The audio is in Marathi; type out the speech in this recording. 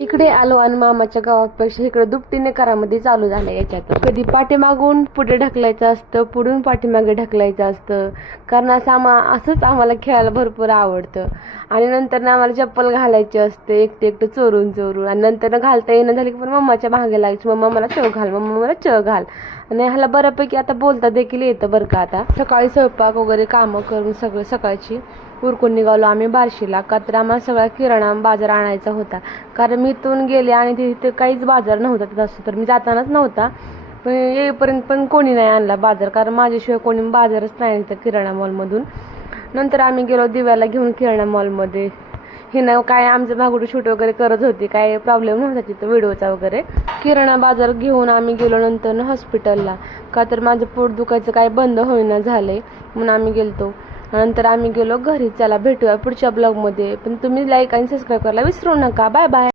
इकडे आलो आणि मामाच्या गावापेक्षा इकडे दुपटीने करामध्ये चालू झालं. याच्यात कधी पाठीमागून पुढे ढकलायचं असतं, पुढून पाठीमागे ढकलायचं असतं, कारण असंच आम्हाला खेळायला भरपूर आवडतं. आणि नंतर आम्हाला चप्पल घालायची असते एकटं चोरून चोरून, आणि नंतर घालता येणं झाली की पण मम्माच्या मागे लागायची, मम्मा मला च घाल, मम्मा मला च घाल. आणि ह्याला बऱ्यापैकी आता बोलता देखील येतं बरं का. आता सकाळी स्वयंपाक वगैरे कामं करून सगळं सकाळची उरकून निघालो आम्ही बार्शीला, का तर आम्हाला सगळा किराणा बाजार आणायचा होता. कारण मी इथून गेले आणि तिथे काहीच बाजार नव्हता, तसं तर मी जातानाच नव्हता, पण येईपर्यंत पण कोणी नाही आणला बाजार, कारण माझ्याशिवाय कोणी बाजारच नाही तर किराणा मॉलमधून. नंतर आम्ही गेलो दिव्याला घेऊन किराणा मॉलमध्ये. हिनं काय आमचं भागवडं शूट वगैरे करत होती, काय प्रॉब्लेम नव्हता तिथं व्हिडिओचा वगैरे. किराणा बाजार घेऊन आम्ही गेलो नंतर हॉस्पिटलला, का तर माझं पोट दुखायचं काय बंद होईना झालंय म्हणून आम्ही गेलतो. नंतर आम्ही गेलो घरी. चला भेटूया पुढच्या ब्लॉगमध्ये, पण तुम्ही लाईक आणि सबस्क्राईब करायला विसरू नका. Bye bye.